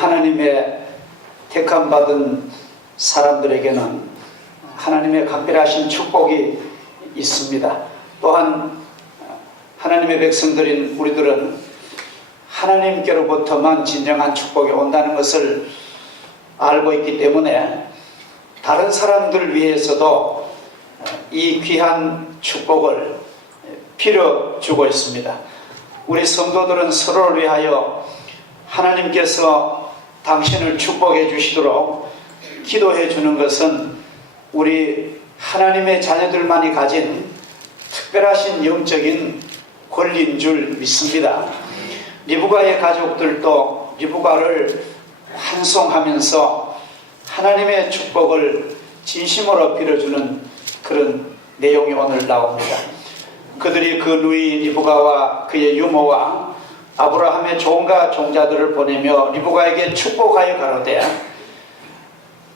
하나님의 택함받은 사람들에게는 하나님의 각별하신 축복이 있습니다. 또한 하나님의 백성들인 우리들은 하나님께로부터만 진정한 축복이 온다는 것을 알고 있기 때문에 다른 사람들 위해서도 이 귀한 축복을 빌어주고 있습니다. 우리 성도들은 서로를 위하여 하나님께서 당신을 축복해 주시도록 기도해 주는 것은 우리 하나님의 자녀들만이 가진 특별하신 영적인 권리인 줄 믿습니다. 리브가의 가족들도 리브가를 환송하면서 하나님의 축복을 진심으로 빌어주는 그런 내용이 오늘 나옵니다. 그들이 그 누이 리브가와 그의 유모와 아브라함의 종과 종자들을 보내며 리브가에게 축복하여 가로되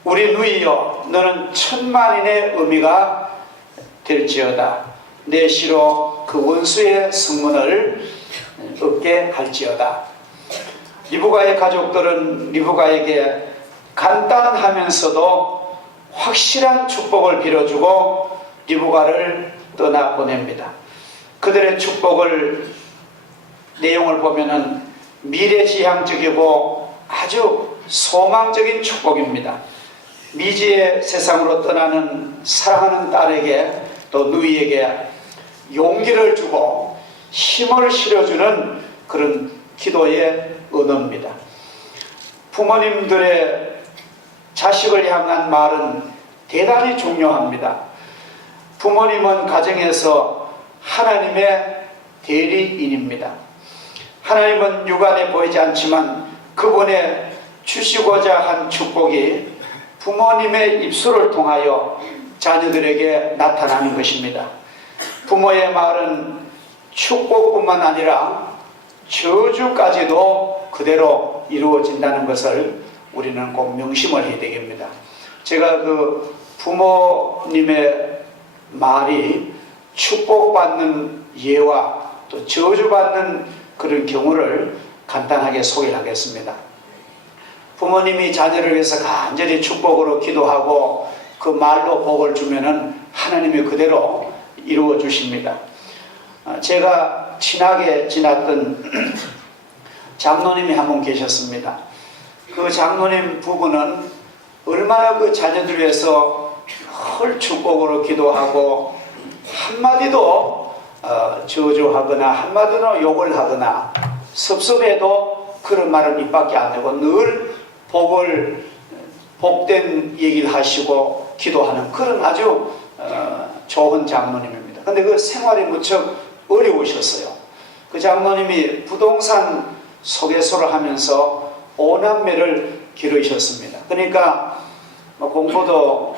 우리 누이여 너는 천만인의 의미가 될지어다. 내 시로 그 원수의 성문을 얻게 할지어다. 리브가의 가족들은 리브가에게 간단하면서도 확실한 축복을 빌어주고 리브가를 떠나보냅니다. 그들의 축복을 내용을 보면은 미래지향적이고 아주 소망적인 축복입니다. 미지의 세상으로 떠나는 사랑하는 딸에게 또 누이에게 용기를 주고 힘을 실어주는 그런 기도의 언어입니다. 부모님들의 자식을 향한 말은 대단히 중요합니다. 부모님은 가정에서 하나님의 대리인입니다. 하나님은 육안에 보이지 않지만 그분의 주시고자 한 축복이 부모님의 입술을 통하여 자녀들에게 나타나는 것입니다. 부모의 말은 축복뿐만 아니라 저주까지도 그대로 이루어진다는 것을 우리는 꼭 명심을 해야 되겠습니다. 제가 그 부모님의 말이 축복받는 예와 또 저주받는 그런 경우를 간단하게 소개를 하겠습니다. 부모님이 자녀를 위해서 간절히 축복으로 기도하고 그 말로 복을 주면은 하나님이 그대로 이루어 주십니다. 제가 친하게 지났던 장로님이 한 분 계셨습니다. 그 장로님 부부는 얼마나 그 자녀들 위해서 늘 축복으로 기도하고 한마디도 저주하거나 한마디도 욕을 하거나 섭섭해도 그런 말은 입 밖에 안 내고 늘 복된 얘기를 하시고 기도하는 그런 아주 좋은 장로님입니다. 근데 그 생활이 무척 어려우셨어요. 그 장로님이 부동산 소개소를 하면서 5남매를 기르셨습니다. 그러니까 공부도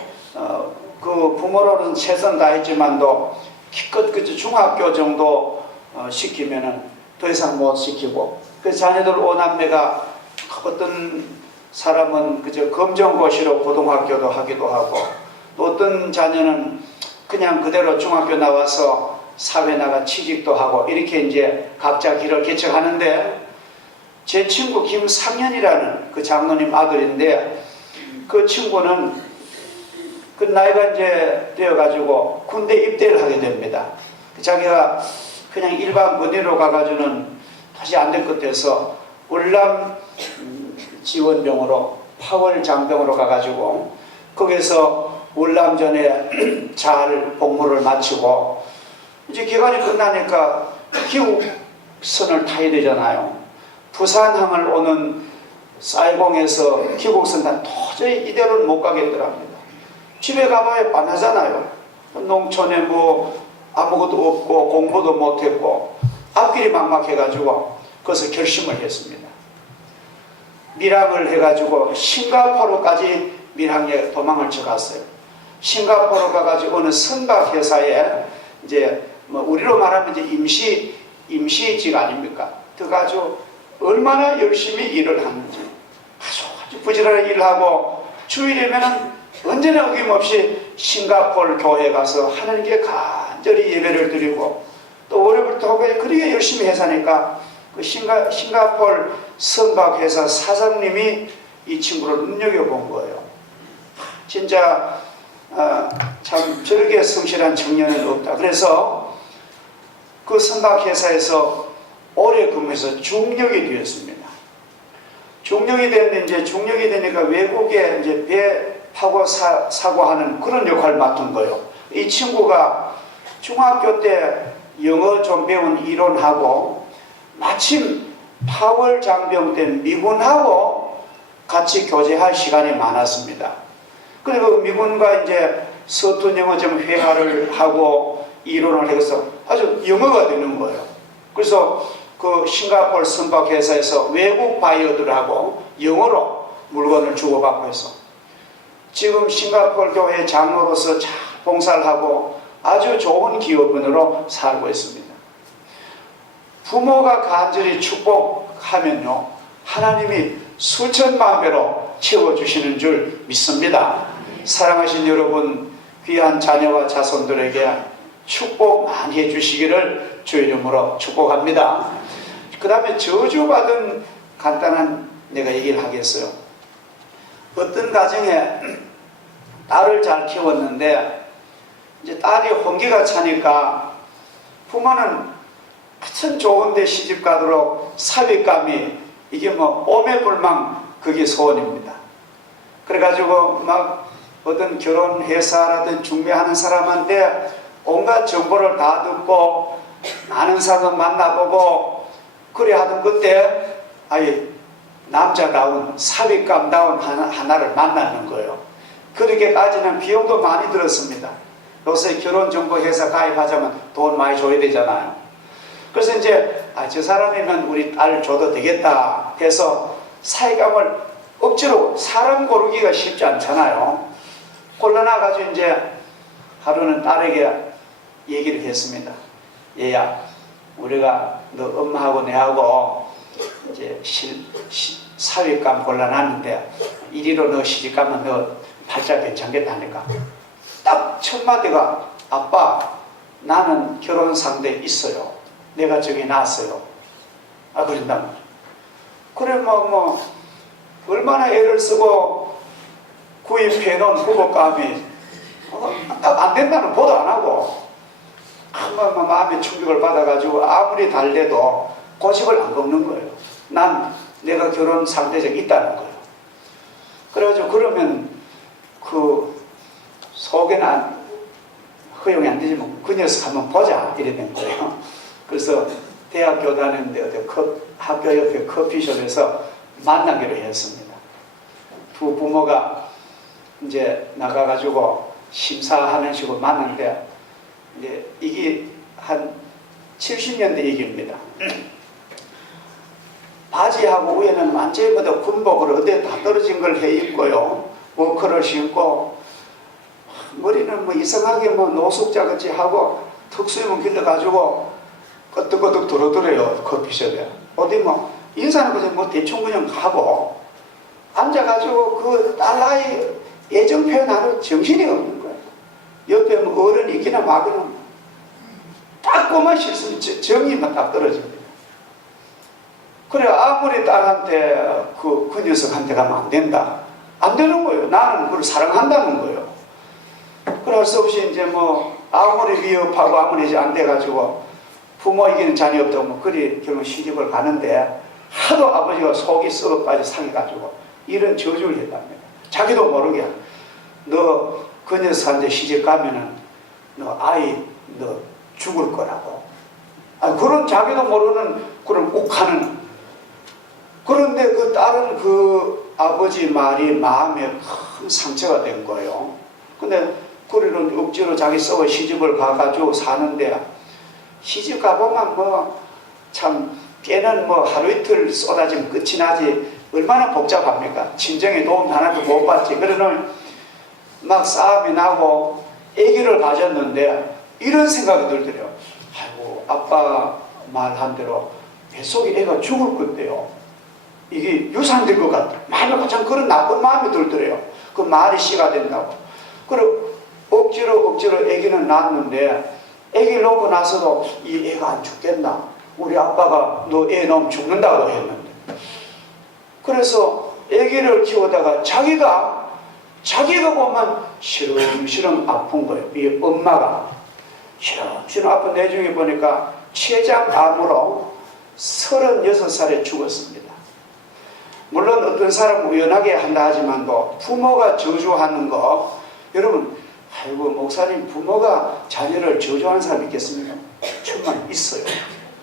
그 부모로는 최선 다했지만도 기껏 그 중학교 정도 시키면은 더 이상 못 시키고 그 자녀들 5남매가 어떤 사람은 그저 검정고시로 고등학교도 하기도 하고 또 어떤 자녀는 그냥 그대로 중학교 나와서 사회 나가 취직도 하고 이렇게 이제 각자 길을 개척하는데 제 친구 김상현이라는 그 장로님 아들인데 그 친구는 그 나이가 이제 되어가지고 군대 입대를 하게 됩니다. 자기가 그냥 일반 군인으로 가가지고는 다시 안 될 것 같아서 월남 지원병으로 파월 장병으로 가가지고 거기서 월남전에 잘 복무를 마치고 이제 기간이 끝나니까 귀국선을 타야 되잖아요. 부산항을 오는 쌀공에서 귀국선단 도저히 이대로는 못 가겠더랍니다. 집에 가봐야 빤하잖아요. 농촌에 뭐 아무것도 없고 공부도 못했고 앞길이 막막해가지고 거기서 결심을 했습니다. 밀항을 해가지고 싱가포르까지 밀항에 도망을 쳐갔어요. 싱가포르 가가지고 어느 선박 회사에 이제 뭐 우리로 말하면 이제 임시직 아닙니까? 들어가지고 얼마나 열심히 일을 하는지 아주 부지런히 일하고 주일이면은 언제나 어김없이 싱가포르 교회에 가서 하나님께 간절히 예배를 드리고 또 월요일부터 그렇게 열심히 해사니까 그 싱가포르 선박회사 사장님이 이 친구를 눈여겨본 거예요. 진짜 참 저렇게 성실한 청년은 없다. 그래서 그 선박회사에서 오래 근무해서 중력이 되었습니다. 중력이 됐는데 이제 중력이 되니까 외국에 이제 배 타고 사고하는 그런 역할을 맡은 거예요. 이 친구가 중학교 때 영어 좀 배운 이론하고 마침 8월 장병 때 미군하고 같이 교제할 시간이 많았습니다. 그리고 미군과 이제 서툰 영어 좀 회화를 하고 이론을 해서 아주 영어가 되는 거예요. 그래서 그 싱가포르 선박회사에서 외국 바이어들하고 영어로 물건을 주고받고 해서 지금 싱가포르 교회 장로로서 잘 봉사를 하고 아주 좋은 기업인으로 살고 있습니다. 부모가 간절히 축복하면요, 하나님이 수천만 배로 채워주시는 줄 믿습니다. 사랑하신 여러분, 귀한 자녀와 자손들에게 축복 많이 해주시기를 주 이름으로 축복합니다. 그 다음에 저주받은 간단한 내가 얘기를 하겠어요. 어떤 가정에 딸을 잘 키웠는데 이제 딸이 혼기가 차니까 부모는 하여튼 좋은데 시집 가도록 삽입감이 이게 뭐 오매불망 그게 소원입니다. 그래가지고 막 어떤 결혼회사라든 중매하는 사람한테 온갖 정보를 다 듣고 아는 사람 만나보고 그래 하던 그때 아예 남자다운 삽입감다운 하나를 만나는 거예요. 그렇게 따지면 비용도 많이 들었습니다. 요새 결혼정보회사 가입하자면 돈 많이 줘야 되잖아요. 그래서 이제 저 사람이면 우리 딸 줘도 되겠다 해서 사이감을 억지로 사람 고르기가 쉽지 않잖아요. 곤란해가지고 이제 하루는 딸에게 얘기를 했습니다. 얘야, 우리가 너 엄마하고 내하고 이제 사윗감 곤란하는데 이리로 너 시집가면 너 팔자 괜찮겠다니까. 딱 첫 마디가 아빠, 나는 결혼 상대 있어요. 내가 정해놨어요. 그런단 말이야. 그래 뭐 얼마나 애를 쓰고 구입해놓은 후보감이 딱 안 된다는 보도 안 하고 마음의 충격을 받아가지고 아무리 달래도 고집을 안 꺾는 거예요. 난 내가 결혼 상대적 있다는 거예요. 그래가지고 그러면 그 속에는 허용이 안 되지만 그 녀석 한번 보자 이래 된 거예요. 그래서 대학교 다니는데 어디 학교 옆에 커피숍에서 만나기로 했습니다. 두 부모가 이제 나가가지고 심사하는 식으로 만났는데 이제 이게 한 70년대 얘기입니다. 바지하고 위에는 완전히 군복을 어디에 다 떨어진 걸 해 입고요. 워커를 신고 머리는 뭐 이상하게 뭐 노숙자같이 하고 턱수염을 길러가지고 끄덕끄덕 들어들어요. 커피숍에. 어디 뭐 인사는 그냥 뭐 대충 그냥 하고 앉아가지고 그 딸아이 애정 표현하는 정신이 없는 거예요. 옆에 뭐 어른이 있기나 마기나 딱 꼬마 실수 정의만 딱 떨어집니다. 그래 아무리 딸한테 그 녀석한테 가면 안 된다. 안 되는 거예요. 나는 그걸 사랑한다는 거예요. 그럴 수 없이 이제 뭐 아무리 위협하고 아무리 이제 안 돼가지고 부모 이기는 자녀 없다고 뭐 그리 결국 시집을 가는데 하도 아버지가 속이 썩어빠져 상해가지고 이런 저주를 했답니다. 자기도 모르게 너 그 녀석한테 시집 가면은 너 아이 너 죽을 거라고. 그런 자기도 모르는 그런 욱하는. 그런데 그 딸은 그 아버지 말이 마음에 큰 상처가 된 거예요. 근데 그리는 억지로 자기 썩어 시집을 가가지고 사는데 시집 가보면 뭐 참 깨는 뭐 하루 이틀 쏟아지면 끝이 나지 얼마나 복잡합니까? 친정에 도움 하나도 못 받지. 그러는 막 싸움이 나고 아기를 가졌는데 이런 생각이 들더래요. 아이고 아빠 말한 대로 뱃속에 애가 죽을 건데요. 이게 유산될 것 같다. 마음에 참 그런 나쁜 마음이 들더래요. 그 말이 씨가 된다고. 그리고 억지로 아기는 낳았는데 아기 놓고 나서도 이 애가 안 죽겠나? 우리 아빠가 너 애 낳으면 죽는다고 했는데, 그래서 아기를 키우다가 자기가 보면 시름시름 아픈 거예요. 이 엄마가 시름시름 아픈 내중에 보니까 췌장암으로 36살에 죽었습니다. 물론 어떤 사람은 우연하게 한다 하지만 뭐 부모가 저주하는 거, 여러분, 아이고 목사님 부모가 자녀를 저주하는 사람 있겠습니까? 정말 있어요.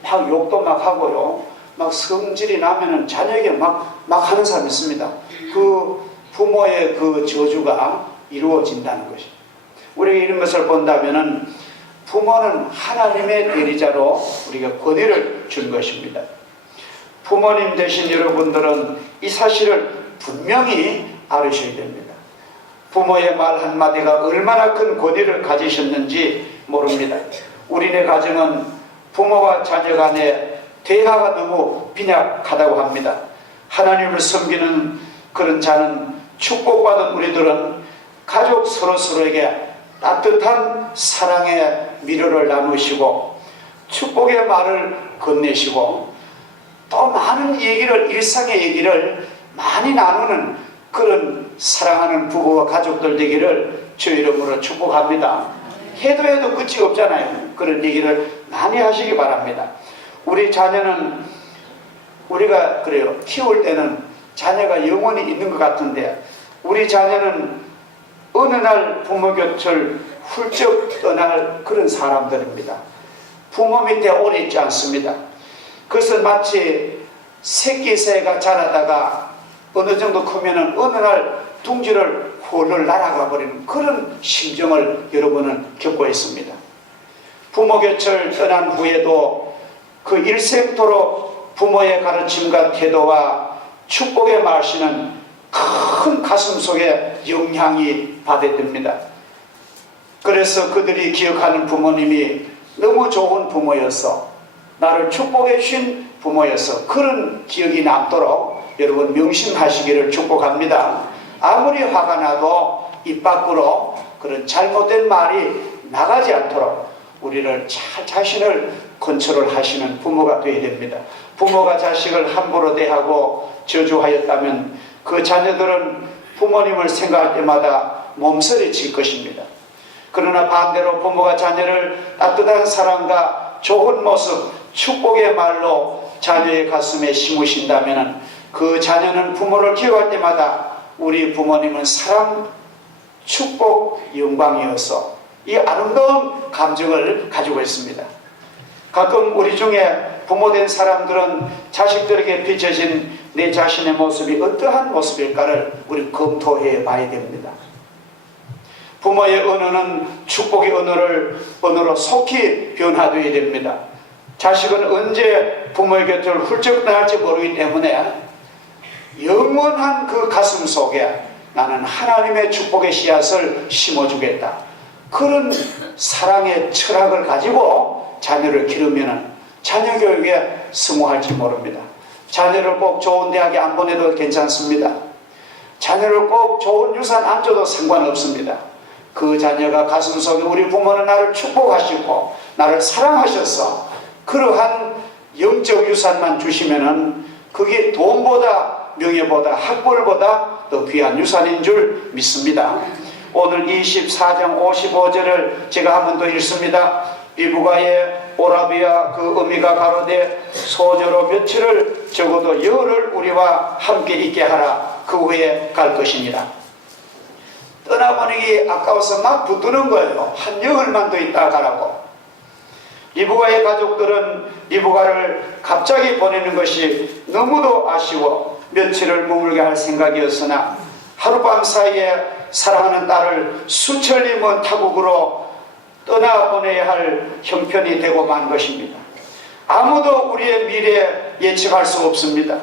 막 욕도 막 하고요, 막 성질이 나면은 자녀에게 막 하는 사람 있습니다. 그 부모의 그 저주가 이루어진다는 것이, 우리가 이런 것을 본다면은 부모는 하나님의 대리자로 우리가 권위를 준 것입니다. 부모님 되신 여러분들은 이 사실을 분명히 알으셔야 됩니다. 부모의 말 한마디가 얼마나 큰 권위를 가지셨는지 모릅니다. 우리네 가정은 부모와 자녀 간의 대화가 너무 빈약하다고 합니다. 하나님을 섬기는 그런 자는, 축복받은 우리들은 가족 서로서로에게 따뜻한 사랑의 미로를 나누시고 축복의 말을 건네시고 또 많은 얘기를, 일상의 얘기를 많이 나누는 그런 사랑하는 부부와 가족들 되기를 주 이름으로 축복합니다. 해도 끝이 없잖아요. 그런 얘기를 많이 하시기 바랍니다. 우리 자녀는, 우리가 그래요, 키울 때는 자녀가 영원히 있는 것 같은데, 우리 자녀는 어느 날 부모 곁을 훌쩍 떠날 그런 사람들입니다. 부모 밑에 오래 있지 않습니다. 그것은 마치 새끼새가 자라다가 어느 정도 크면은 어느 날 둥지를 홀을 날아가 버리는 그런 심정을 여러분은 겪고 있습니다. 부모 곁을 떠난 후에도 그 일생토록 부모의 가르침과 태도와 축복의 말씀은 큰 가슴 속에 영향이 받아듭니다. 그래서 그들이 기억하는 부모님이 너무 좋은 부모여서, 나를 축복해 주신 부모여서 그런 기억이 남도록 여러분 명심하시기를 축복합니다. 아무리 화가 나도 입 밖으로 그런 잘못된 말이 나가지 않도록 우리를 자신을 컨트롤 하시는 부모가 되어야 됩니다. 부모가 자식을 함부로 대하고 저주하였다면 그 자녀들은 부모님을 생각할 때마다 몸서리칠 것입니다. 그러나 반대로 부모가 자녀를 따뜻한 사랑과 좋은 모습, 축복의 말로 자녀의 가슴에 심으신다면 그 자녀는 부모를 기억할 때마다 우리 부모님은 사랑, 축복, 영광이어서 이 아름다운 감정을 가지고 있습니다. 가끔 우리 중에 부모된 사람들은 자식들에게 비춰진 내 자신의 모습이 어떠한 모습일까를 우리 검토해 봐야 됩니다. 부모의 언어는 축복의 언어로 속히 변화되어야 됩니다. 자식은 언제 부모의 곁을 훌쩍 나갈지 모르기 때문에 영원한 그 가슴 속에 나는 하나님의 축복의 씨앗을 심어주겠다, 그런 사랑의 철학을 가지고 자녀를 기르면 자녀 교육에 성공할지 모릅니다. 자녀를 꼭 좋은 대학에 안 보내도 괜찮습니다. 자녀를 꼭 좋은 유산 안 줘도 상관없습니다. 그 자녀가 가슴 속에 우리 부모는 나를 축복하시고 나를 사랑하셔서 그러한 영적 유산만 주시면은 그게 돈보다, 명예보다, 학벌보다 더 귀한 유산인 줄 믿습니다. 오늘 24장 55절을 제가 한 번 더 읽습니다. 리브가의 오라비아 그 어미가 가로되 소녀로 며칠을 적어도 열흘 우리와 함께 있게 하라. 그 후에 갈 것이니라. 떠나보내기 아까워서 막 붙드는 거예요. 한 열흘만 더 있다 가라고. 리브가의 가족들은 리브가를 갑자기 보내는 것이 너무도 아쉬워 며칠을 머물게 할 생각이었으나 하룻밤 사이에 사랑하는 딸을 수천리 먼 타국으로 떠나보내야 할 형편이 되고 만 것입니다. 아무도 우리의 미래 예측할 수 없습니다.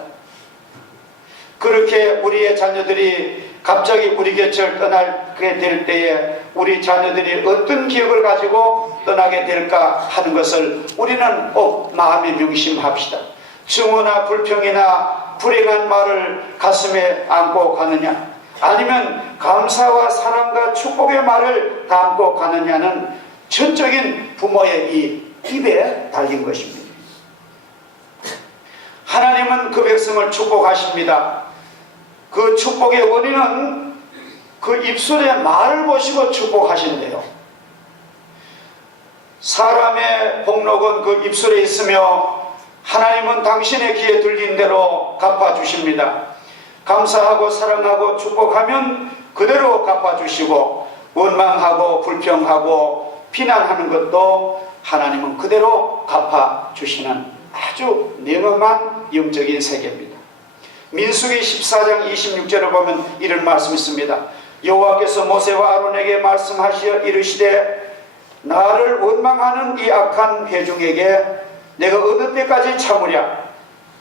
그렇게 우리의 자녀들이 갑자기 우리 곁을 떠나게 될 때에 우리 자녀들이 어떤 기억을 가지고 떠나게 될까 하는 것을 우리는 꼭 마음에 명심합시다. 증오나 불평이나 불행한 말을 가슴에 안고 가느냐, 아니면 감사와 사랑과 축복의 말을 담고 가느냐는 전적인 부모의 이 입에 달린 것입니다. 백성을 축복하십니다. 그 축복의 원인은 그 입술의 말을 보시고 축복하신대요. 사람의 복록은 그 입술에 있으며 하나님은 당신의 귀에 들린 대로 갚아주십니다. 감사하고 사랑하고 축복하면 그대로 갚아주시고, 원망하고 불평하고 비난하는 것도 하나님은 그대로 갚아주시는 아주 냉엄한 영적인 세계입니다. 민수기 14장 26절을 보면 이런 말씀이 있습니다. 여호와께서 모세와 아론에게 말씀하시어 이르시되 나를 원망하는 이 악한 회중에게 내가 어느 때까지 참으랴.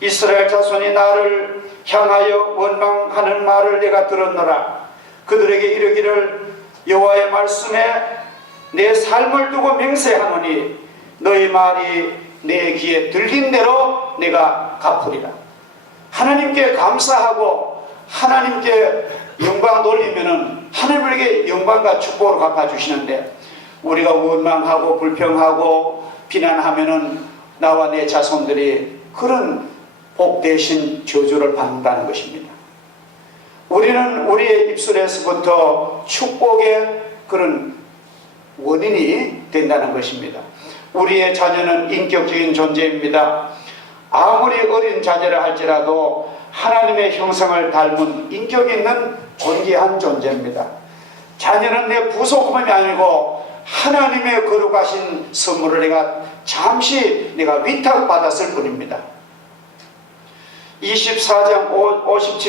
이스라엘 자손이 나를 향하여 원망하는 말을 내가 들었노라. 그들에게 이르기를 여호와의 말씀에 내 삶을 두고 맹세하노니 너희 말이 내 귀에 들린 대로 내가 갚으리라. 하나님께 감사하고 하나님께 영광 돌리면은 하나님에게 영광과 축복으로 갚아주시는데, 우리가 원망하고 불평하고 비난하면은 나와 내 자손들이 그런 복 대신 저주를 받는다는 것입니다. 우리는 우리의 입술에서부터 축복의 그런 원인이 된다는 것입니다. 우리의 자녀는 인격적인 존재입니다. 아무리 어린 자녀라 할지라도 하나님의 형상을 닮은 인격 있는 존귀한 존재입니다. 자녀는 내 부속품이 아니고 하나님의 거룩하신 선물을 내가 잠시 위탁받았을 뿐입니다. 24장 57절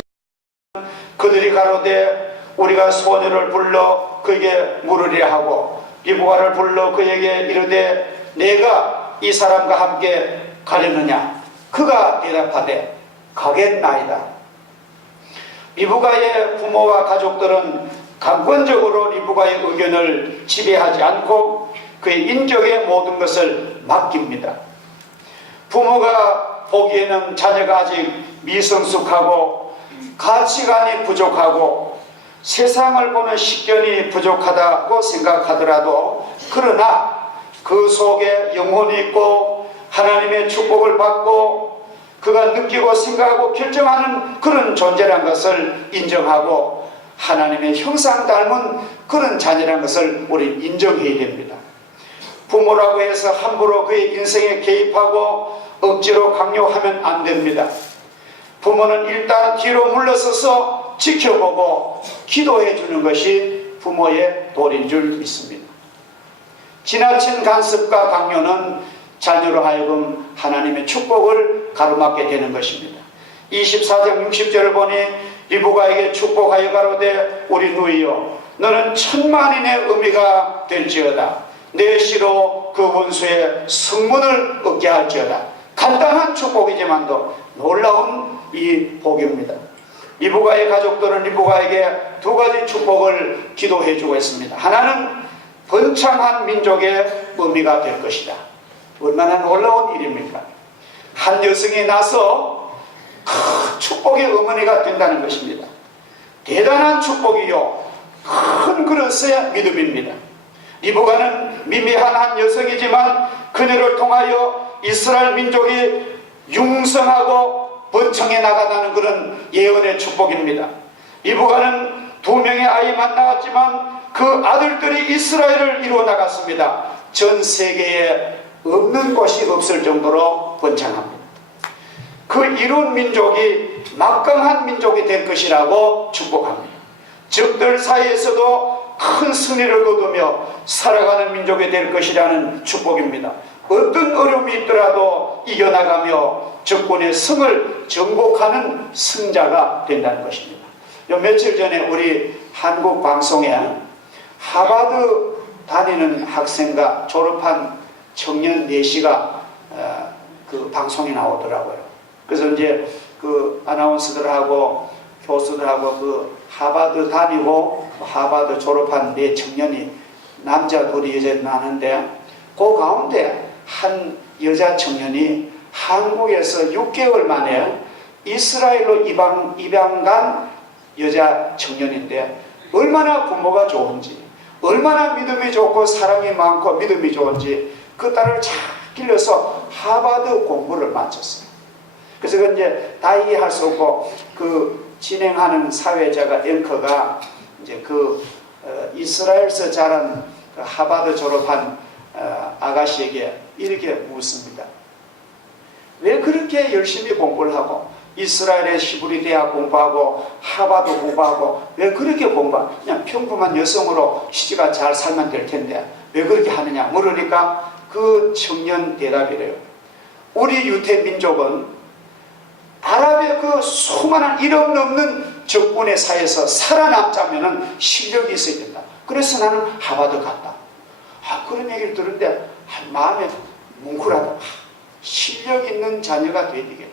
그들이 가로되 우리가 소녀를 불러 그에게 물으리라 하고 리브가를 불러 그에게 이르되 내가 이 사람과 함께 가려느냐. 그가 대답하되 가겠나이다. 리브가의 부모와 가족들은 강권적으로 리브가의 의견을 지배하지 않고 그의 인격의 모든 것을 맡깁니다. 부모가 보기에는 자녀가 아직 미성숙하고 가치관이 부족하고 세상을 보는 식견이 부족하다고 생각하더라도, 그러나 그 속에 영혼이 있고 하나님의 축복을 받고 그가 느끼고 생각하고 결정하는 그런 존재란 것을 인정하고 하나님의 형상 닮은 그런 자녀란 것을 우리 인정해야 됩니다. 부모라고 해서 함부로 그의 인생에 개입하고 억지로 강요하면 안 됩니다. 부모는 일단 뒤로 물러서서 지켜보고 기도해 주는 것이 부모의 도리인 줄 믿습니다. 지나친 간섭과 강요는 자녀로 하여금 하나님의 축복을 가로막게 되는 것입니다. 24장 60절을 보니 리브가에게 축복하여 가로되 우리 누이여 너는 천만인의 의미가 될지어다. 내 시로 그 원수의 승문을 얻게 할지어다. 간단한 축복이지만도 놀라운 이 복입니다. 리브가의 가족들은 리브가에게 두 가지 축복을 기도해 주고 있습니다. 하나는 번창한 민족의 의미가 될 것이다. 얼마나 놀라운 일입니까? 한 여성이 나서 큰 축복의 어머니가 된다는 것입니다. 대단한 축복이요, 큰 그릇의 믿음입니다. 리브가는 미미한 한 여성이지만 그녀를 통하여 이스라엘 민족이 융성하고 번창해 나가다는 그런 예언의 축복입니다. 리브가는 두 명의 아이만 낳았지만 그 아들들이 이스라엘을 이루어 나갔습니다. 전 세계에 없는 곳이 없을 정도로 번창합니다. 그 이룬 민족이 막강한 민족이 될 것이라고 축복합니다. 적들 사이에서도 큰 승리를 거두며 살아가는 민족이 될 것이라는 축복입니다. 어떤 어려움이 있더라도 이겨나가며 적군의 성을 정복하는 승자가 된다는 것입니다. 며칠 전에 우리 한국 방송에 하버드 다니는 학생과 졸업한 청년 4시가 그 방송에 나오더라고요. 그래서 이제 그 아나운서들하고 교수들하고 그 하버드 다니고 하버드 졸업한 4청년이 남자 둘이 여자 나는데, 그 가운데 한 여자 청년이 한국에서 6개월 만에 이스라엘로 입양간 여자 청년인데 얼마나 부모가 좋은지, 얼마나 믿음이 좋고 사랑이 많고 믿음이 좋은지 그 딸을 잘 길러서 하버드 공부를 마쳤어요. 그래서 그 이제 다 얘기할 수 없고 그 진행하는 사회자가 앵커가 이제 이스라엘에서 자란 그 하버드 졸업한 아가씨에게 이렇게 묻습니다. 왜 그렇게 열심히 공부를 하고 이스라엘의 히브리 대학 공부하고 하버드 공부하고 왜 그렇게 공부하고 그냥 평범한 여성으로 시집가 잘 살면 될 텐데 왜 그렇게 하느냐 물으니까 그 청년 대답이래요. 우리 유태 민족은 아랍의 그 수많은 이름 없는 적군의 사이에서 살아남자면은 실력이 있어야 된다. 그래서 나는 하버드 갔다. 그런 얘기를 들었는데 마음에 뭉클하다. 실력 있는 자녀가 돼야 되겠다.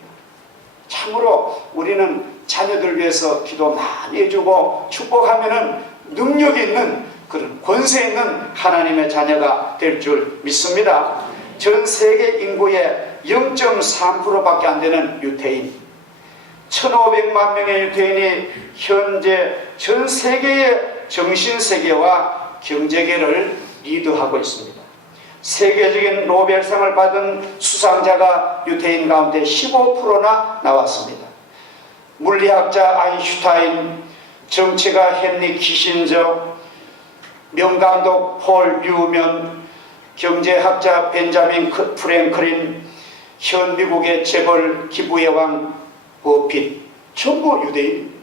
참으로 우리는 자녀들 위해서 기도 많이 해주고 축복하면은 능력 있는 그런 권세 있는 하나님의 자녀가 될 줄 믿습니다. 전 세계 인구의 0.3%밖에 안 되는 유태인, 1500만 명의 유태인이 현재 전 세계의 정신세계와 경제계를 리드하고 있습니다. 세계적인 노벨상을 받은 수상자가 유태인 가운데 15%나 나왔습니다. 물리학자 아인슈타인, 정치가 헨리 키신저, 명감독 폴 뉴먼, 경제학자 벤자민 프랭클린, 현 미국의 재벌 기부의 왕 버핏, 전부 유대인입니다.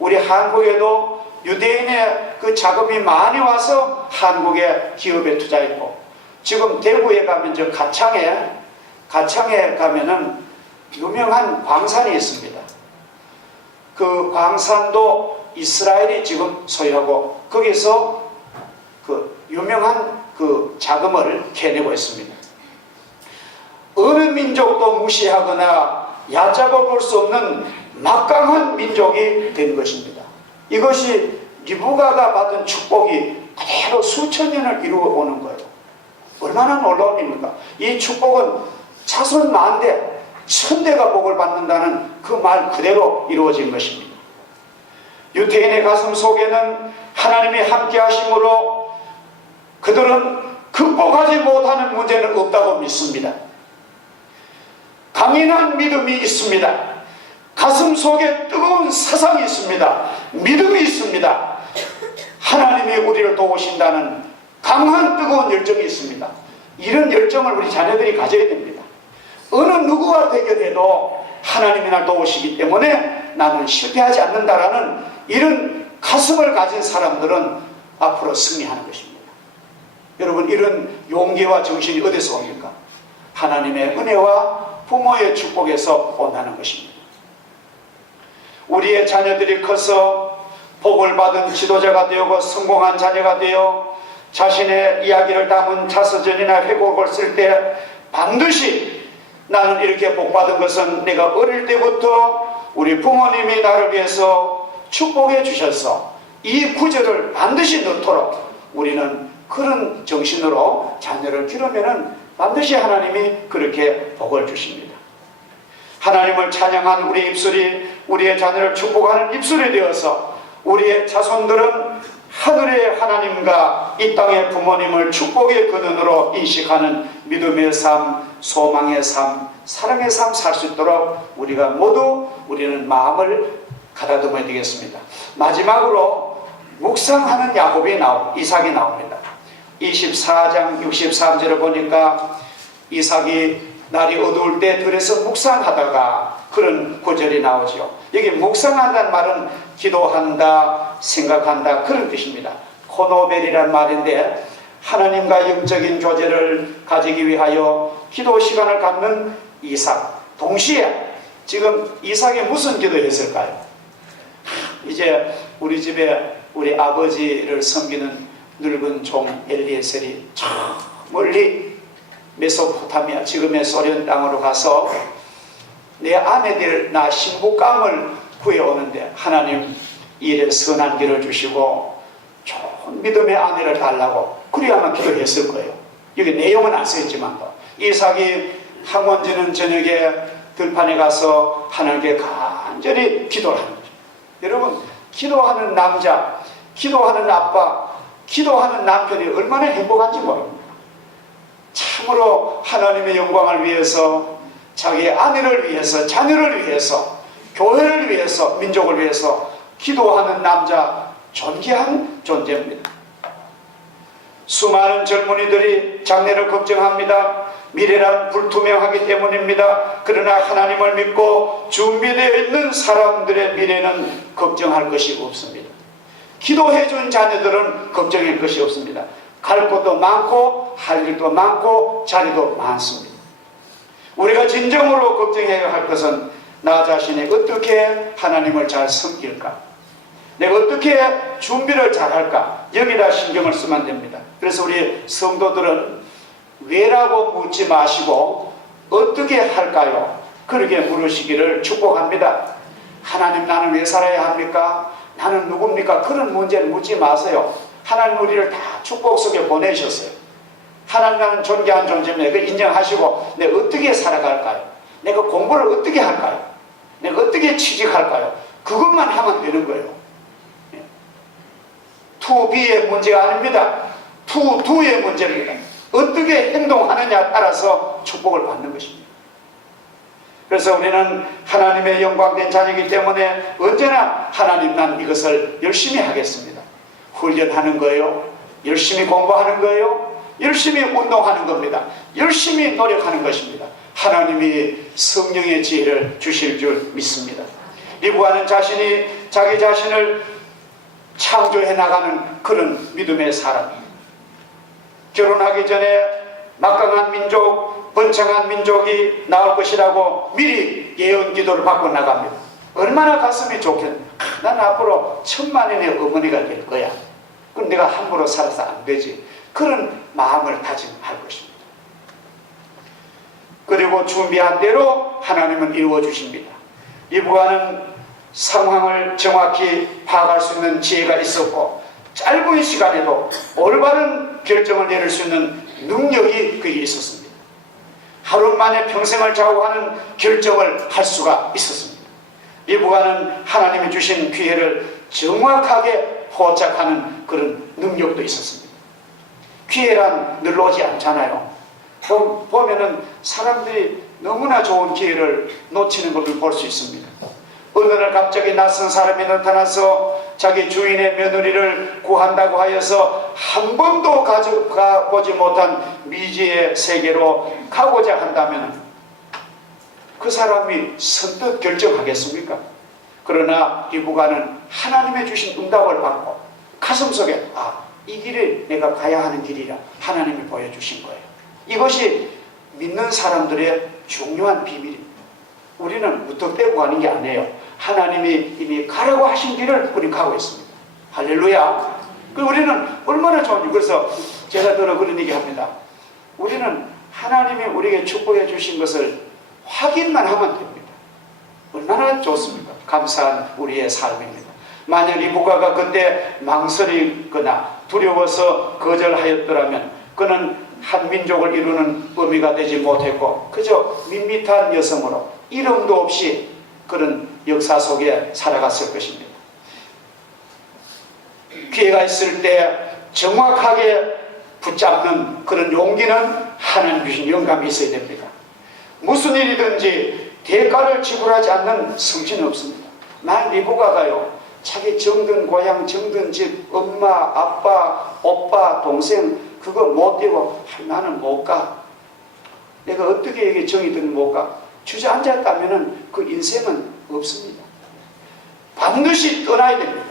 우리 한국에도 유대인의 그 자금이 많이 와서 한국의 기업에 투자했고, 지금 대구에 가면 저 가창에 가면은 유명한 광산이 있습니다. 그 광산도 이스라엘이 지금 소유하고 거기서 그 유명한 그 자금을 캐내고 있습니다. 어느 민족도 무시하거나 얕잡아 볼 수 없는 막강한 민족이 된 것입니다. 이것이 리브가가 받은 축복이 그대로 수천 년을 이루어 오는 거예요. 얼마나 놀라운 일입니까? 이 축복은 자손 만대, 천대가 복을 받는다는 그 말 그대로 이루어진 것입니다. 유태인의 가슴 속에는 하나님이 함께 하심으로 그들은 극복하지 못하는 문제는 없다고 믿습니다. 강인한 믿음이 있습니다. 가슴 속에 뜨거운 사상이 있습니다. 믿음이 있습니다. 하나님이 우리를 도우신다는 강한 뜨거운 열정이 있습니다. 이런 열정을 우리 자녀들이 가져야 됩니다. 어느 누구와 대결해도 하나님이 날 도우시기 때문에 나는 실패하지 않는다라는 이런 가슴을 가진 사람들은 앞으로 승리하는 것입니다. 여러분, 이런 용기와 정신이 어디서 옵니까? 하나님의 은혜와 부모의 축복에서 온다는 것입니다. 우리의 자녀들이 커서 복을 받은 지도자가 되고 성공한 자녀가 되어 자신의 이야기를 담은 자서전이나 회고록을 쓸 때 반드시 나는 이렇게 복받은 것은 내가 어릴 때부터 우리 부모님이 나를 위해서 축복해 주셔서 이 구절을 반드시 넣도록 우리는 그런 정신으로 자녀를 기르면은 반드시 하나님이 그렇게 복을 주십니다. 하나님을 찬양한 우리 입술이 우리의 자녀를 축복하는 입술이 되어서 우리의 자손들은 하늘의 하나님과 이 땅의 부모님을 축복의 근원으로 인식하는 믿음의 삶, 소망의 삶, 사랑의 삶 살 수 있도록 우리가 모두 우리는 마음을 가다듬어야 되겠습니다. 마지막으로 묵상하는 이삭이 나옵니다. 24장 63절을 보니까 이삭이 날이 어두울 때 들에서 묵상하다가 그런 구절이 나오죠. 여기 묵상한다는 말은 기도한다, 생각한다 그런 뜻입니다. 코노벨이란 말인데 하나님과 영적인 교제를 가지기 위하여 기도 시간을 갖는 이삭. 동시에 지금 이삭이 무슨 기도했을까요? 이제 우리 집에 우리 아버지를 섬기는 늙은 종 엘리에셀이 저 멀리 메소포타미아 지금의 소련 땅으로 가서 내 아내들 나 신부감을 구해오는데 하나님 일에 선한 길을 주시고 좋은 믿음의 아내를 달라고 그래야만 기도했을 거예요. 여기 내용은 안 써있지만도 이삭이 항원지는 저녁에 들판에 가서 하나님께 간절히 기도를 하는 거죠. 여러분, 기도하는 남자, 기도하는 아빠, 기도하는 남편이 얼마나 행복한지 모릅니다. 참으로 하나님의 영광을 위해서 자기 아내를 위해서, 자녀를 위해서, 교회를 위해서, 민족을 위해서 기도하는 남자, 존귀한 존재입니다. 수많은 젊은이들이 장래를 걱정합니다. 미래란 불투명하기 때문입니다. 그러나 하나님을 믿고 준비되어 있는 사람들의 미래는 걱정할 것이 없습니다. 기도해 준 자녀들은 걱정할 것이 없습니다. 갈 곳도 많고 할 일도 많고 자리도 많습니다. 우리가 진정으로 걱정해야 할 것은 나 자신이 어떻게 하나님을 잘 섬길까, 내가 어떻게 준비를 잘할까, 여기다 신경을 쓰면 됩니다. 그래서 우리 성도들은 왜라고 묻지 마시고 어떻게 할까요? 그렇게 물으시기를 축복합니다. 하나님, 나는 왜 살아야 합니까? 나는 누굽니까? 그런 문제를 묻지 마세요. 하나님 우리를 다 축복 속에 보내셨어요. 하나님, 나는 존귀한 존재입니다. 그걸 인정하시고 내가 어떻게 살아갈까요? 내가 공부를 어떻게 할까요? 내가 어떻게 취직할까요? 그것만 하면 되는 거예요. 투비의 문제가 아닙니다. 투두의 문제입니다. 어떻게 행동하느냐에 따라서 축복을 받는 것입니다. 그래서 우리는 하나님의 영광된 자녀이기 때문에 언제나 하나님, 난 이것을 열심히 하겠습니다. 훈련하는 거예요. 열심히 공부하는 거예요. 열심히 운동하는 겁니다. 열심히 노력하는 것입니다. 하나님이 성령의 지혜를 주실 줄 믿습니다. 리브가는 자신이 자기 자신을 창조해 나가는 그런 믿음의 사람입니다. 결혼하기 전에 막강한 민족, 번창한 민족이 나올 것이라고 미리 예언 기도를 받고 나갑니다. 얼마나 가슴이 좋겠나. 난 앞으로 1000만인의 어머니가 될 거야. 그럼 내가 함부로 살아서 안 되지. 그런 마음을 다짐할 것입니다. 그리고 준비한 대로 하나님은 이루어 주십니다. 리브가는 상황을 정확히 파악할 수 있는 지혜가 있었고 짧은 시간에도 올바른 결정을 내릴 수 있는 능력이 그에게 있었습니다. 하루 만에 평생을 좌우하는 결정을 할 수가 있었습니다. 리브가는 하나님이 주신 기회를 정확하게 포착하는 그런 능력도 있었습니다. 기회란 늘 오지 않잖아요. 보면은 사람들이 너무나 좋은 기회를 놓치는 것을 볼 수 있습니다. 어느 날 갑자기 낯선 사람이 나타나서 자기 주인의 며느리를 구한다고 하여서 한 번도 가보지 못한 미지의 세계로 가고자 한다면 그 사람이 선뜻 결정하겠습니까? 그러나 리브가는 하나님의 주신 응답을 받고 가슴속에 이 길이 내가 가야 하는 길이라 하나님이 보여주신 거예요. 이것이 믿는 사람들의 중요한 비밀입니다. 우리는 무턱대고 가는 게 아니에요. 하나님이 이미 가라고 하신 길을 우리 가고 있습니다. 할렐루야. 우리는 얼마나 좋은지. 그래서 제가 들어 그런 얘기 합니다. 우리는 하나님이 우리에게 축복해 주신 것을 확인만 하면 됩니다. 얼마나 좋습니까? 감사한 우리의 삶입니다. 만약 리브가가 그때 망설이거나 두려워서 거절하였더라면 그는 한 민족을 이루는 의미가 되지 못했고 그저 밋밋한 여성으로 이름도 없이 그런 역사 속에 살아갔을 것입니다. 기회가 있을 때 정확하게 붙잡는 그런 용기는 하나님 주신 영감이 있어야 됩니다. 무슨 일이든지 대가를 지불하지 않는 성취는 없습니다. 난 리브가가요, 자기 정든 고향, 정든 집, 엄마, 아빠, 오빠, 동생 그거 못 띄고 나는 못 가. 내가 어떻게 이게 정이 들면 못 가. 주저앉았다면 그 인생은 없습니다. 반드시 떠나야 됩니다.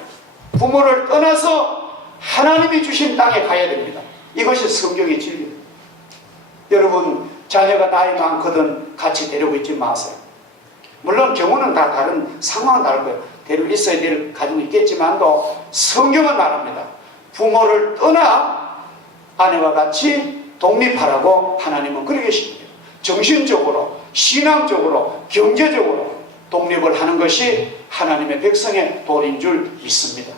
부모를 떠나서 하나님이 주신 땅에 가야 됩니다. 이것이 성경의 진리입니다. 여러분, 자녀가 나이 많거든 같이 데리고 있지 마세요. 물론 경우는 다 다른 상황은 다를 거예요. 데리고 있어야 될 가정이 있겠지만도 성경은 말합니다. 부모를 떠나 아내와 같이 독립하라고 하나님은 그러고 계십니다. 정신적으로, 신앙적으로, 경제적으로 독립을 하는 것이 하나님의 백성의 도리인 줄 믿습니다.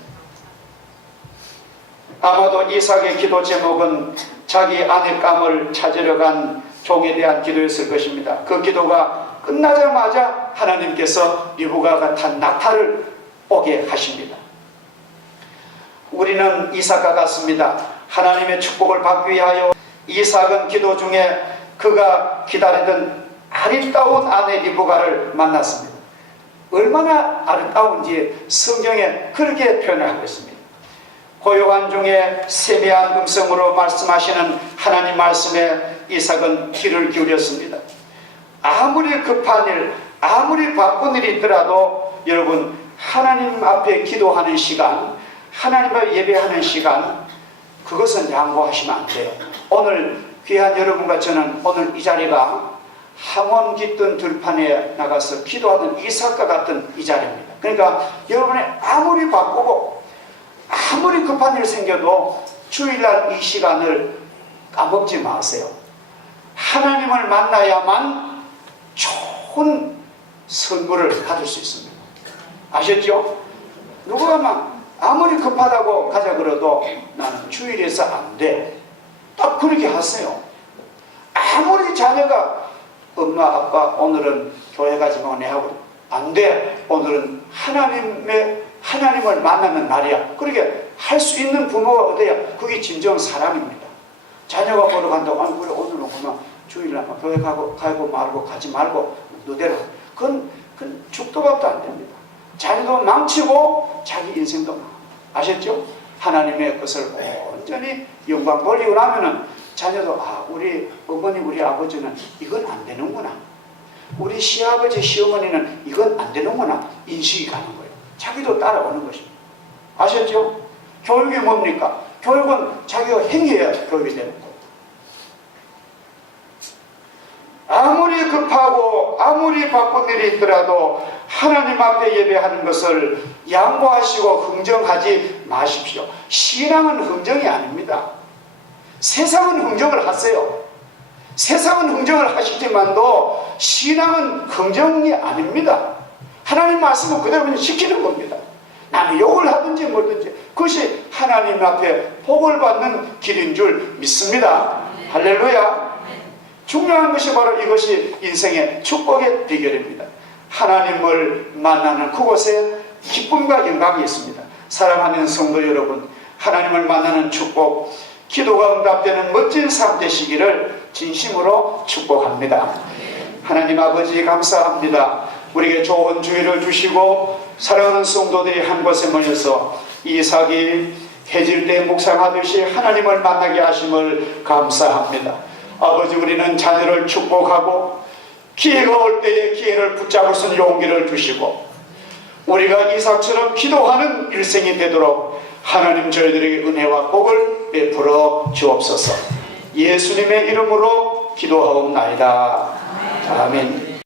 아마도 이삭의 기도 제목은 자기 아내감을 찾으려 간 종에 대한 기도였을 것입니다. 그 기도가 끝나자마자 하나님께서 리브가가 탄 낙타를 오게 하십니다. 우리는 이삭과 같습니다. 하나님의 축복을 받기 위하여 이삭은 기도 중에 그가 기다리던 아름다운 아내 리브가를 만났습니다. 얼마나 아름다운지 성경에 그렇게 표현하고 있습니다. 고요한 중에 세미한 음성으로 말씀하시는 하나님 말씀에 이삭은 귀를 기울였습니다. 아무리 급한 일, 아무리 바쁜 일이 있더라도 여러분, 하나님 앞에 기도하는 시간, 하나님 앞에 예배하는 시간, 그것은 양보하시면 안 돼요. 오늘 귀한 여러분과 저는 오늘 이 자리가 항원 깃든 들판에 나가서 기도하는 이삭과 같은 이 자리입니다. 그러니까 여러분이 아무리 바쁘고 아무리 급한 일 생겨도 주일날 이 시간을 까먹지 마세요. 하나님을 만나야만 좋은 선물을 받을 수 있습니다. 아셨죠? 누구가 막 아무리 급하다고 가자 그래도 나는 주일에서 안 돼. 딱 그렇게 하세요. 아무리 자녀가 엄마 아빠 오늘은 교회 가지마 하고 안 돼. 오늘은 하나님을 만나는 날이야. 그렇게 할 수 있는 부모가 어때야? 그게 진정 사랑입니다. 자녀가 보러 간다고 아니 그래 오늘은 그만 주일날 교회 가고 말고 가지 말고 너대로 그건 죽도 밥도 안 됩니다. 자녀도 망치고 자기 인생도 망. 아셨죠? 하나님의 것을 온전히 영광 돌리고 나면은 자녀도 우리 어머니 우리 아버지는 이건 안 되는구나. 우리 시아버지 시어머니는 이건 안 되는구나. 인식이 가는 거예요. 자기도 따라오는 것입니다. 아셨죠? 교육이 뭡니까? 교육은 자기가 행해야 교육이 되는 거예요. 아무리 급하고 아무리 바쁜 일이 있더라도 하나님 앞에 예배하는 것을 양보하시고 흥정하지 마십시오. 신앙은 흥정이 아닙니다. 세상은 흥정을 하세요. 세상은 흥정을 하시지만도 신앙은 흥정이 아닙니다. 하나님 말씀은 그대로 그냥 시키는 겁니다. 나는 욕을 하든지 뭐든지 그것이 하나님 앞에 복을 받는 길인 줄 믿습니다. 할렐루야. 중요한 것이 바로 이것이 인생의 축복의 비결입니다. 하나님을 만나는 그곳에 기쁨과 영광이 있습니다. 사랑하는 성도 여러분, 하나님을 만나는 축복, 기도가 응답되는 멋진 삶 되시기를 진심으로 축복합니다. 하나님 아버지 감사합니다. 우리에게 좋은 주의를 주시고 사랑하는 성도들이 한 곳에 모여서 이삭이 해질 때 묵상하듯이 하나님을 만나게 하심을 감사합니다. 아버지, 우리는 자녀를 축복하고 기회가 올 때에 기회를 붙잡을 수 있는 용기를 주시고 우리가 이삭처럼 기도하는 일생이 되도록 하나님 저희들에게 은혜와 복을 베풀어 주옵소서. 예수님의 이름으로 기도하옵나이다. 아멘.